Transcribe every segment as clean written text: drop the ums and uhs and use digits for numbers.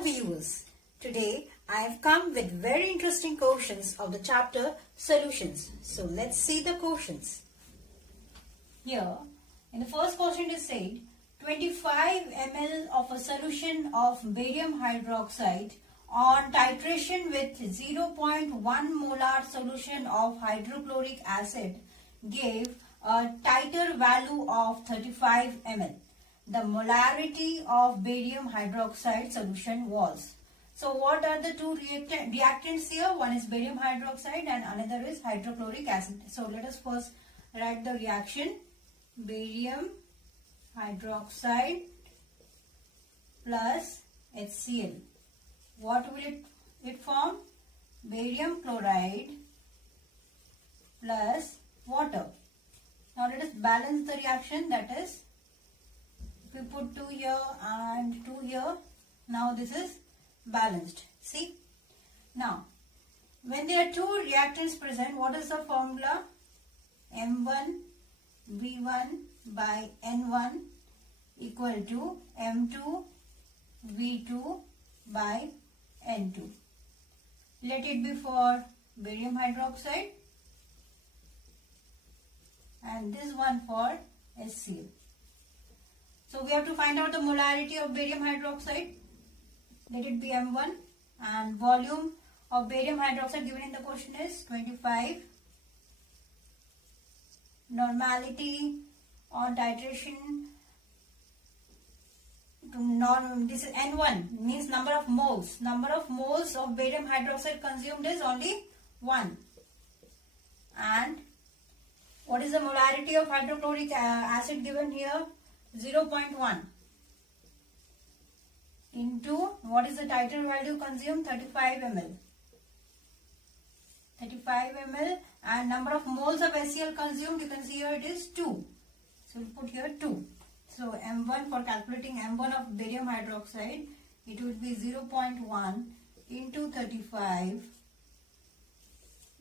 Hello viewers, today I have come with very interesting questions of the chapter Solutions. So let's see the questions. Here, in the first question it said 25 ml of a solution of barium hydroxide on titration with 0.1 molar solution of hydrochloric acid gave a titer value of 35 ml. The molarity of barium hydroxide solution was. So what are the two reactants here? One is barium hydroxide and another is hydrochloric acid. So let us first write the reaction. Barium hydroxide plus HCl. What will it form? Barium chloride plus water. Now let us balance the reaction, that is, we put 2 here and 2 here. Now this is balanced. See? Now, when there are two reactants present, what is the formula? M1V1 by N1 equal to M2V2 by N2. Let it be for barium hydroxide and this one for HCl. So we have to find out the molarity of barium hydroxide. Let it be M1, and volume of barium hydroxide given in the question is 25. Normality on titration to this is N1, means number of moles. Number of moles of barium hydroxide consumed is only 1. And what is the molarity of hydrochloric acid given here? 0.1 into what is the titer value consumed? 35 ml. 35 ml, and number of moles of HCl consumed, you can see here it is 2. So we put here 2. So M1, for calculating M1 of barium hydroxide, it would be 0.1 into 35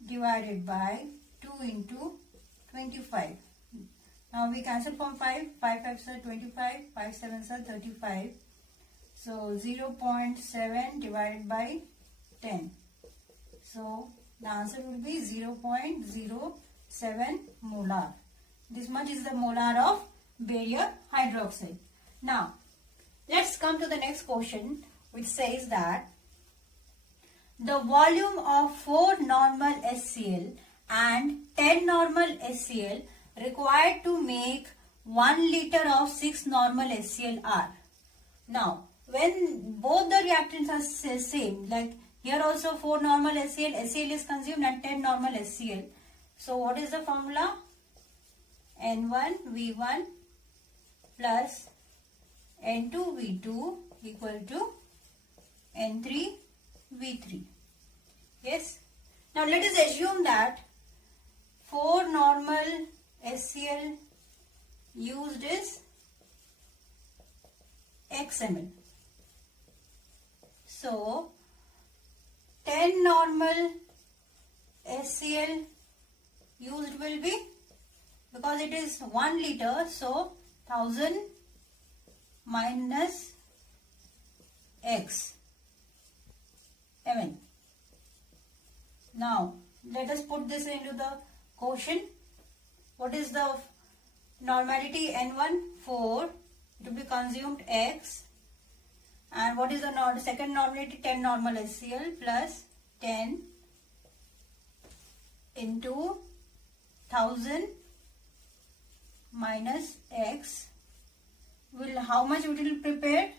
divided by 2 into 25. Now we cancel from 5. 5 5s are 25. 5 7s are 35. So 0.7 divided by 10. So the answer will be 0.07 molar. This much is the molar of barium hydroxide. Now let's come to the next question, which says that the volume of 4 normal HCl and 10 normal HCl required to make 1 liter of 6 normal HCl are. Now, when both the reactants are same, like here also 4 normal HCl is consumed and 10 normal HCl. So, what is the formula? N1V1 plus N2V2 equal to N3V3. Yes. Now, let us assume that 4 normal HCl used is X ml. So 10 normal HCl used will be, because it is 1 liter, so 1000 minus X ml. Now let us put this into the quotient. What is the normality? N1, 4, it will be consumed X. And what is the second normality? 10 normal HCl plus 10 into 1000 minus X. How much it will prepare?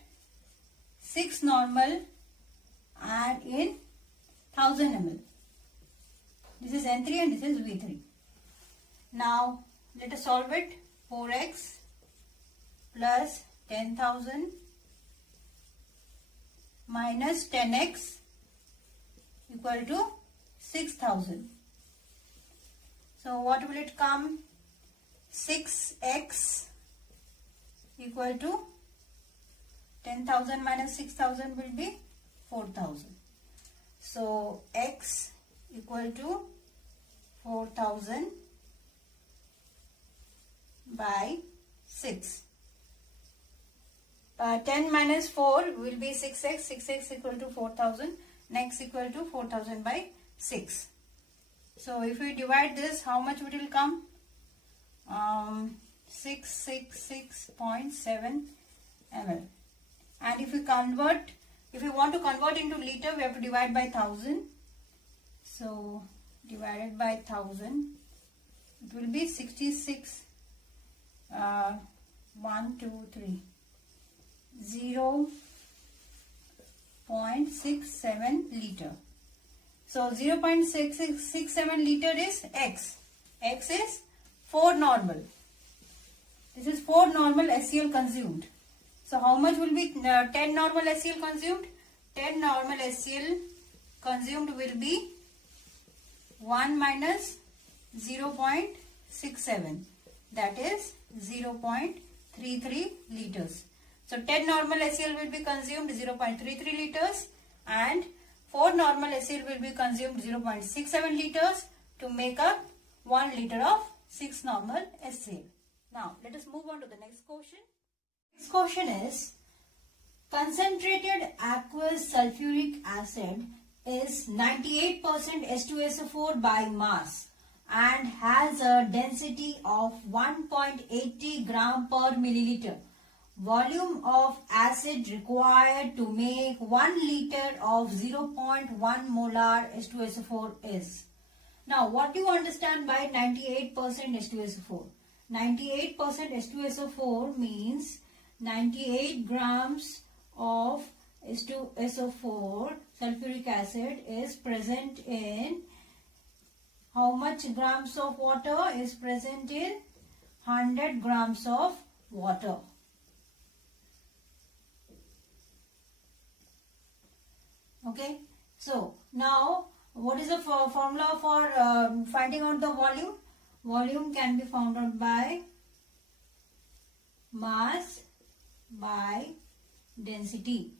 6 normal and in 1000 ml. This is N3 and this is V3. Now let us solve it. 4x plus 10,000 minus 10x equal to 6,000. So what will it come? 6x equal to 10,000 minus 6,000 will be 4,000. So x equal to 4,000 by 6. 10 minus 4 will be 6x. 6x equal to 4000. Next equal to 4000 by 6. So if we divide this, how much it will come? 666.7 ml. And if we want to convert into liter, we have to divide by 1000. So divided by 1000, it will be 66. 0.67 liter. So 0.67 liter is X. X is 4 normal. This is 4 normal SCl consumed. So how much will be 10 normal SCl consumed? 10 normal SCl consumed will be 1 minus 0.67. That is 0.33 liters. So 10 normal SCl will be consumed 0.33 liters and 4 normal SCl will be consumed 0.67 liters to make up 1 liter of 6 normal SCl. Now let us move on to the next question. Next question is, concentrated aqueous sulfuric acid is 98% H2SO4 by mass and has a density of 1.80 gram per milliliter. Volume of acid required to make 1 liter of 0.1 molar H2SO4 is. Now, what do you understand by 98% H2SO4? 98% H2SO4 means 98 grams of H2SO4 sulfuric acid is present in how much grams of water? Is present in 100 grams of water. Okay. So now what is the formula for finding out the volume? Volume can be found out by mass by density.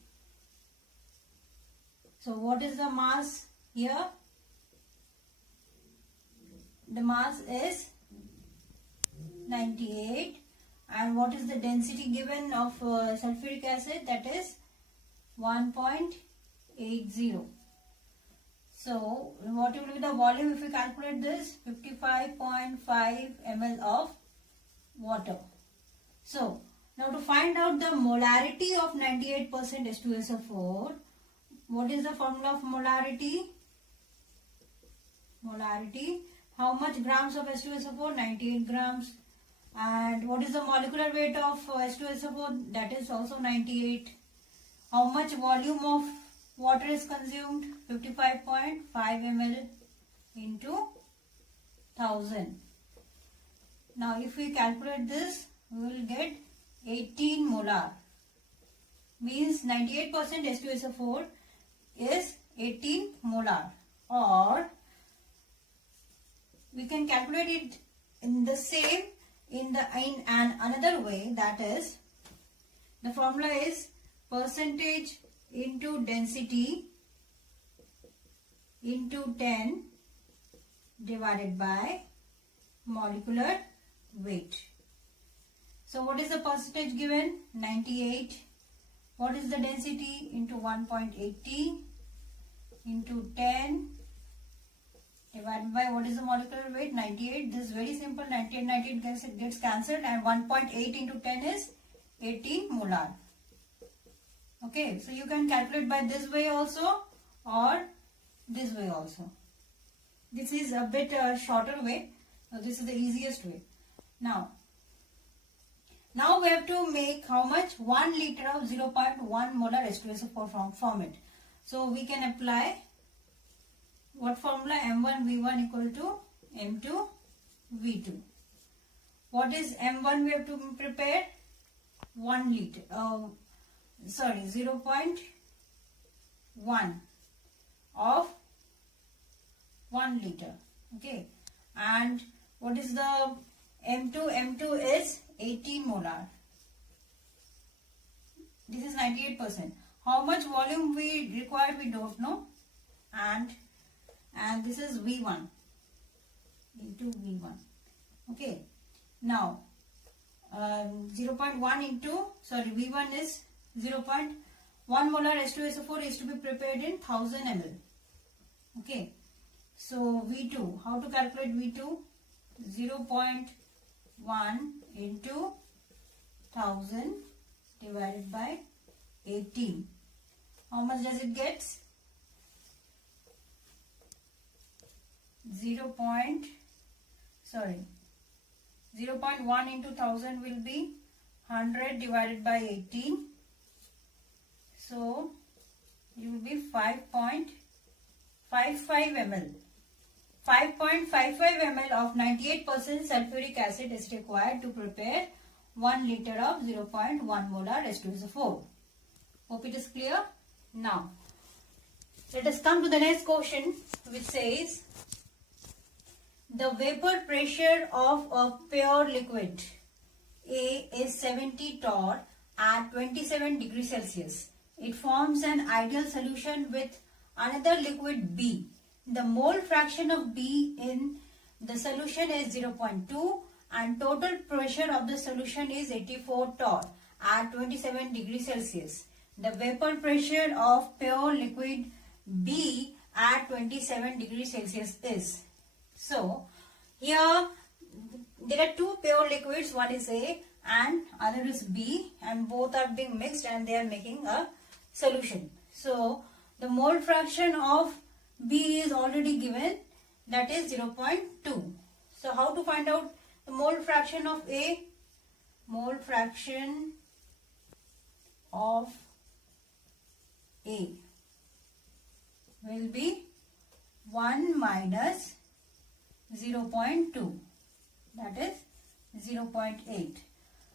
So what is the mass here? The mass is 98 and what is the density given of sulfuric acid? That is 1.80. So what will be the volume if we calculate this? 55.5 ml of water. So now to find out the molarity of 98% H2SO4, what is the formula of molarity? Molarity. How much grams of H2SO4? 98 grams. And what is the molecular weight of H2SO4? That is also 98. How much volume of water is consumed? 55.5 ml into 1000. Now if we calculate this, we will get 18 molar. Means 98% H2SO4 is 18 molar. Or we can calculate it in the same in another way, that is the formula is percentage into density into 10 divided by molecular weight. So what is the percentage given? 98. What is the density? Into 1.80 into 10 divided by what is the molecular weight? 98. This is very simple. 98 gets cancelled and 1.8 into 10 is 18 molar. Okay, so you can calculate by this way also or this way also. This is a bit shorter way. So this is the easiest way. Now we have to make how much? 1 liter of 0.1 molar H2SO4 from it. So we can apply what formula? M1V1 equal to M2V2. What is M1 we have to prepare? 1 liter. 0.1 of 1 liter. Okay. And what is the M2? M2 is 18 molar. This is 98%. How much volume we require we don't know. And this is V1 into V1. Okay. Now 0.1 into V1 is 0.1 molar H2SO4 is to be prepared in 1000 ml. Okay. So V2, how to calculate V2? 0.1 into 1000 divided by 18. How much does it get? 0.1 into 1000 will be 100 divided by 18. So it will be 5.55 ml. 5.55 ml of 98% sulfuric acid is required to prepare 1 liter of 0.1 molar H2SO4. Hope it is clear. Now, let us come to the next question, which says the vapor pressure of a pure liquid A is 70 torr at 27 degrees Celsius. It forms an ideal solution with another liquid B. The mole fraction of B in the solution is 0.2 and total pressure of the solution is 84 torr at 27 degrees Celsius. The vapor pressure of pure liquid B at 27 degrees Celsius is. So, here there are two pure liquids, one is A and other is B, and both are being mixed and they are making a solution. So, the mole fraction of B is already given, that is 0.2. So, how to find out the mole fraction of A? Mole fraction of A will be 1 minus 0.2, that is 0.8.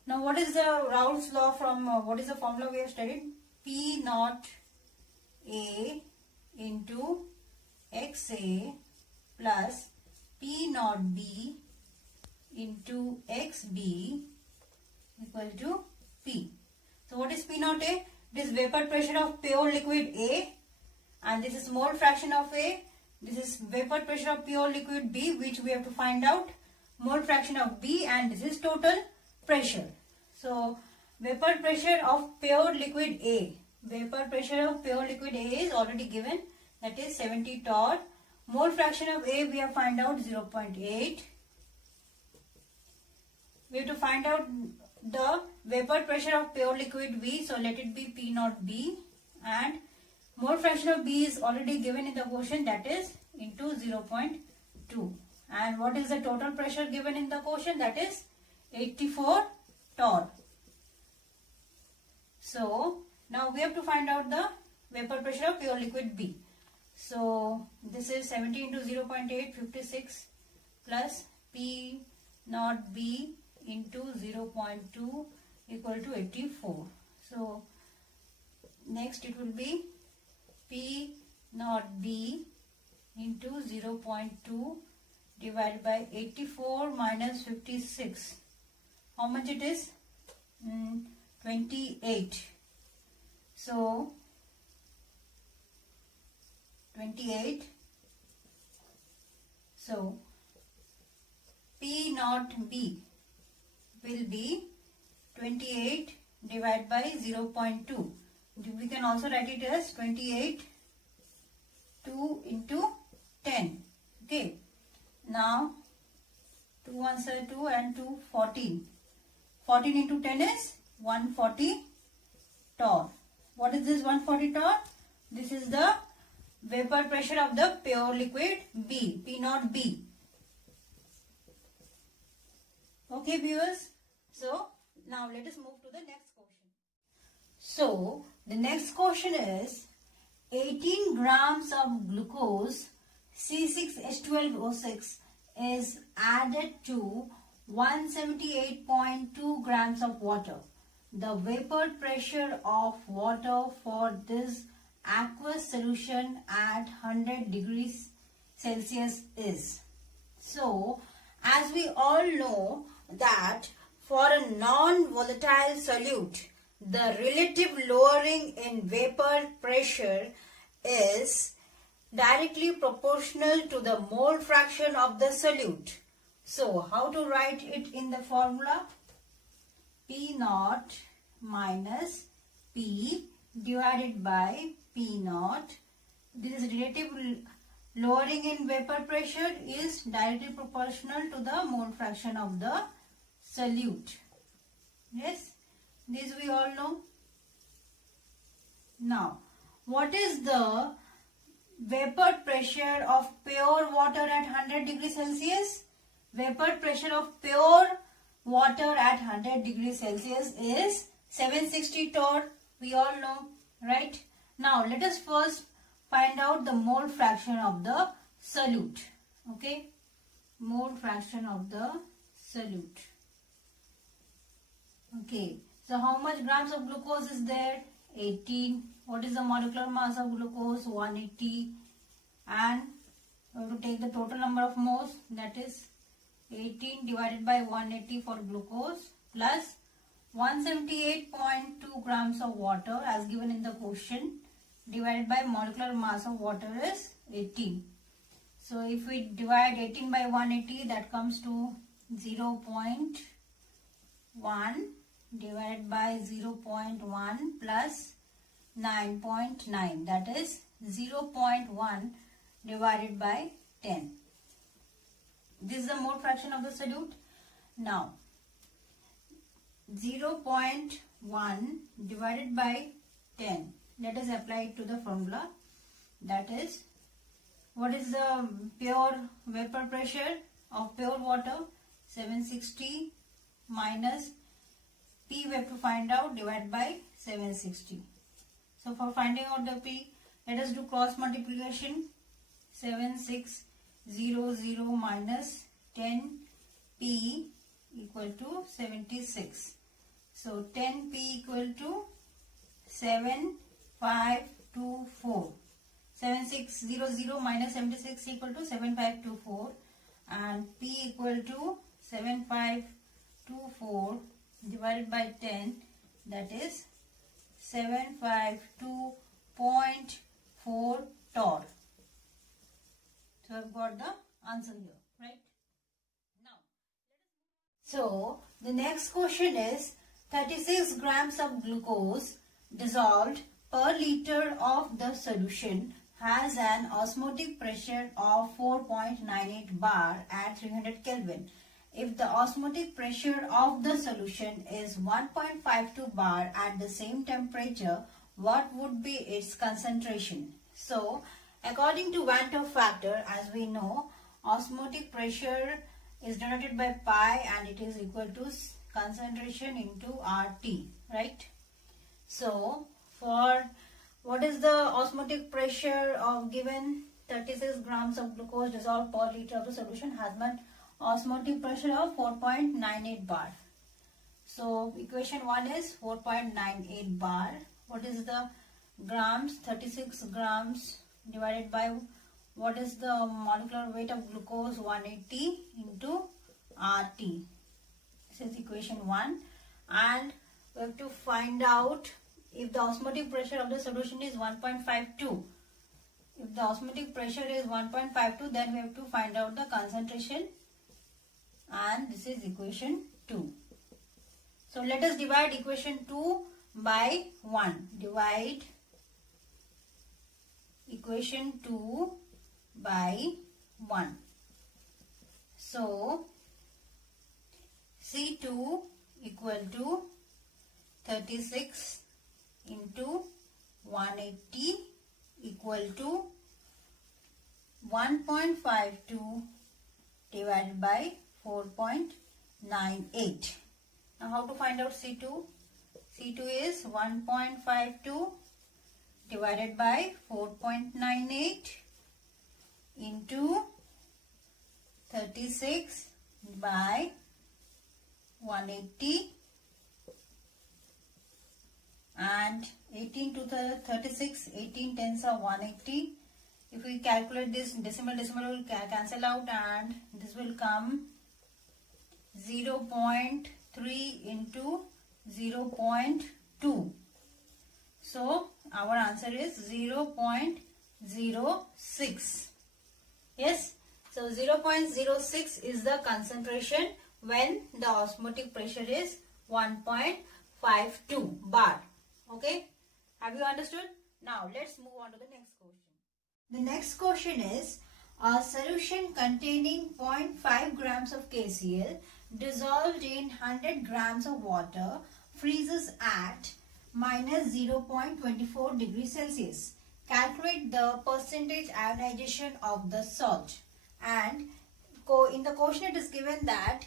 Now what is the Raoult's law from, what is the formula we have studied? P naught A into XA plus P naught B into XB equal to P. So what is P naught A? It is vapor pressure of pure liquid A, and this is mole fraction of A. This is vapor pressure of pure liquid B, which we have to find out mole fraction of B, and this is total pressure. So vapor pressure of pure liquid A. Vapor pressure of pure liquid A is already given, that is 70 torr. Mole fraction of A we have find out 0.8. We have to find out the vapor pressure of pure liquid B, so let it be P naught B, and mole fraction of B is already given in the quotient, that is into 0.2. And what is the total pressure given in the quotient? That is 84 torr. So now we have to find out the vapor pressure of pure liquid B. So this is 70 into 0.8, 56 plus P naught B into 0.2 equal to 84. So next it will be P naught B into 0.2 divided by 84 minus 56. How much it is? 28. So 28. So P naught B will be 28 divided by 0.2. We can also write it as 28 2 into 10. Okay. Now 2 ones are 2 and 2 14. 14 into 10 is 140 torr. What is this 140 torr? This is the vapor pressure of the pure liquid B, P naught B. Okay viewers, so now let us move to the next question. So the next question is 18 grams of glucose C6H12O6 is added to 178.2 grams of water. The vapor pressure of water for this aqueous solution at 100 degrees Celsius is. So, as we all know that for a non-volatile solute, the relative lowering in vapor pressure is directly proportional to the mole fraction of the solute. So, how to write it in the formula? P naught minus P divided by P naught. This relative lowering in vapor pressure is directly proportional to the mole fraction of the solute. Yes, this we all know. Now, what is the vapor pressure of pure water at 100 degrees Celsius? Vapor pressure of pure water at 100 degrees Celsius is 760 torr. We all know, right? Now, let us first find out the mole fraction of the solute. Okay, mole fraction of the solute. Okay, so how much grams of glucose is there? 18. What is the molecular mass of glucose? 180. And we have to take the total number of moles, that is 18 divided by 180 for glucose plus 178.2 grams of water as given in the question divided by molecular mass of water is 18. So if we divide 18 by 180, that comes to 0.1 divided by 0.1 plus 9.9, that is 0.1 divided by 10. This is the mole fraction of the solute. Now 0.1 divided by 10, let us apply it to the formula. That is, what is the pure vapor pressure of pure water? 760 minus P we have to find out, divided by 760. So for finding out the P, let us do cross multiplication. 7600 minus 10P equal to 76. So 10P equal to 7524. 7600 minus 76 equal to 7524, and P equal to 7524 divided by 10, that is 752.4 torr. So I've got the answer here, right? Now, so the next question is 36 grams of glucose dissolved per liter of the solution has an osmotic pressure of 4.98 bar at 300 Kelvin. If the osmotic pressure of the solution is 1.52 bar at the same temperature, what would be its concentration? So, according to Van 't Hoff factor, as we know, osmotic pressure is denoted by pi and it is equal to concentration into RT, right? So, for what is the osmotic pressure of given 36 grams of glucose dissolved per liter of the solution has an osmotic pressure of 4.98 bar. So equation 1 is 4.98 bar. What is the grams? 36 grams divided by what is the molecular weight of glucose? 180 into RT. This is equation 1, and we have to find out if the osmotic pressure of the solution is 1.52. If the osmotic pressure is 1.52, then we have to find out the concentration, and this is equation 2. So let us divide equation 2 by 1. Divide equation 2 by 1. So C2 equal to 36 into 180 equal to 1.52 divided by 4.98. Now how to find out C2? C2 is 1.52 divided by 4.98 into 36 by 180, and 18 to the 36, 18 tens are 180. If we calculate this, decimal will cancel out, and this will come 0.3 into 0.2. So our answer is 0.06. Yes, so 0.06 is the concentration when the osmotic pressure is 1.52 bar. Okay, have you understood? Now let's move on to the next question. The next question is, a solution containing 0.5 grams of KCl dissolved in 100 grams of water freezes at minus 0.24 degrees Celsius. Calculate the percentage ionization of the salt. And in the question it is given that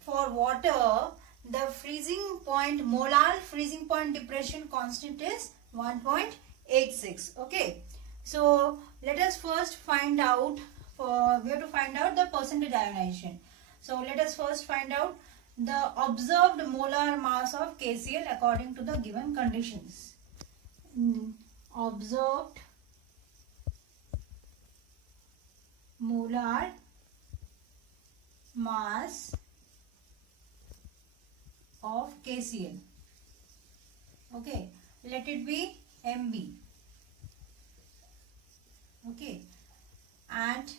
for water, the freezing point, molar freezing point depression constant is 1.86. Okay. So let us first find out, we have to find out the percentage ionization. So let us first find out the observed molar mass of KCl according to the given conditions. Observed molar mass of KCl. Okay, let it be MB. Okay, and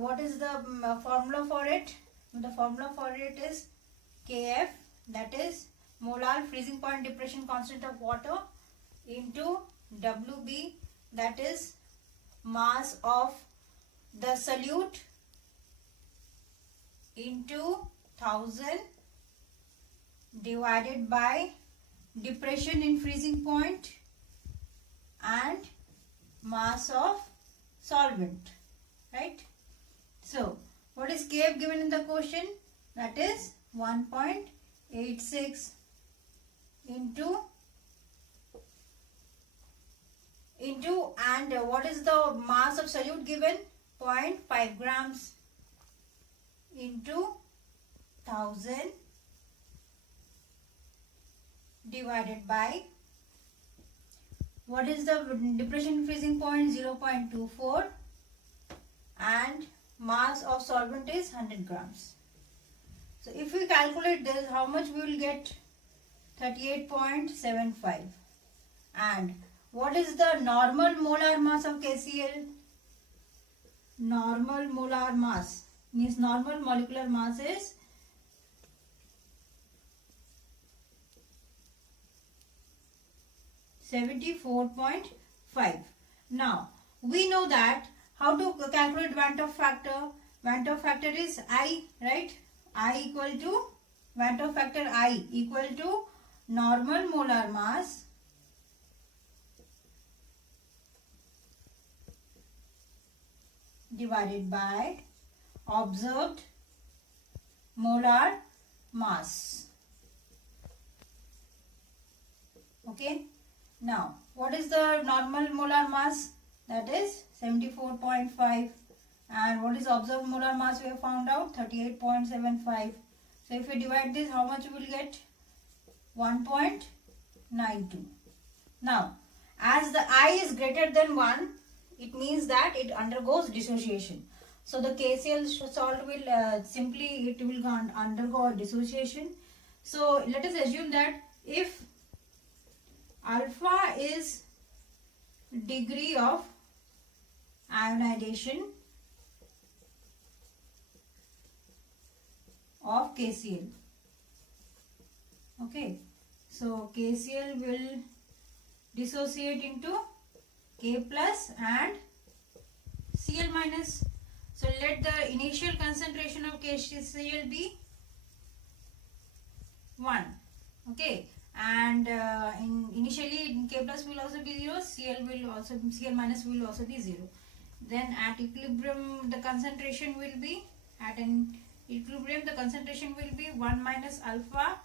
what is the formula for it? The formula for it is Kf, that is molar freezing point depression constant of water, into Wb, that is mass of the solute, into 1000 divided by depression in freezing point and mass of solvent, right? So what is Kf given in the question? That is 1.86 into and what is the mass of solute given? 0.5 grams into 1000 divided by, what is the depression freezing point? 0.24, and mass of solvent is 100 grams. So if we calculate this, how much we will get? 38.75. And what is the normal molar mass of KCl? Normal molar mass means normal molecular mass is 74.5. Now we know that how to calculate Van't Hoff factor. Van't Hoff factor is I, right? I equal to, Van't Hoff factor I equal to normal molar mass divided by observed molar mass. Okay. Now, what is the normal molar mass? That is 74.5. And what is observed molar mass? We have found out 38.75. So, if we divide this, how much we will get? 1.92. Now, as the I is greater than 1, it means that it undergoes dissociation. So, the KCl salt will simply undergo dissociation. So, let us assume that if alpha is degree of ionization of KCl. Okay, so KCl will dissociate into K plus and Cl minus. So let the initial concentration of KCl be 1. Okay, and initially K plus will also be 0, Cl minus will also be 0. Then at equilibrium the concentration will be, at an equilibrium the concentration will be 1 minus alpha,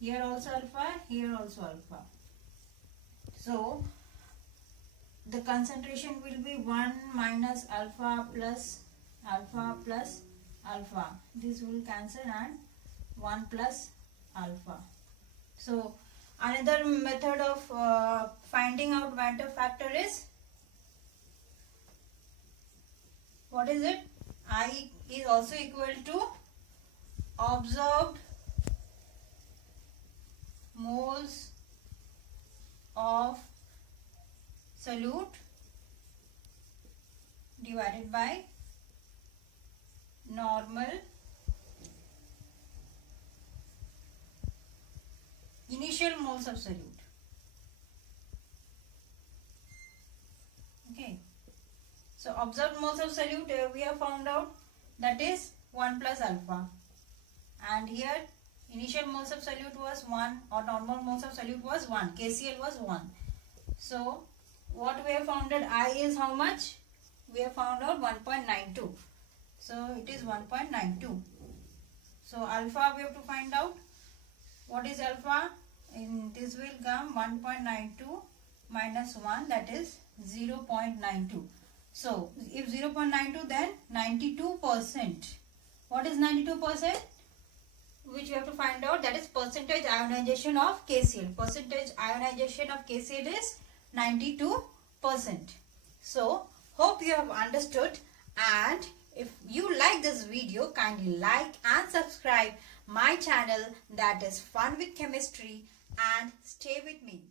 here also alpha, here also alpha. So the concentration will be 1 minus alpha plus alpha plus alpha. This will cancel and 1 plus alpha. So another method of finding out Van't Hoff factor is, what is it? I is also equal to observed moles of solute divided by normal initial moles of solute. Okay. So observed moles of solute we have found out, that is 1 plus alpha. And here initial moles of solute was 1, or normal moles of solute was 1. KCl was 1. So what we have found that I is how much? We have found out 1.92. So it is 1.92. So alpha we have to find out. What is alpha? In this will come 1.92 minus 1, that is 0.92. So if 0.92, then 92%. What is 92%? Which we have to find out, that is percentage ionization of KCl. Percentage ionization of KCl is 92%. So hope you have understood, and if you like this video, kindly like and subscribe my channel, that is Fun with Chemistry, and stay with me.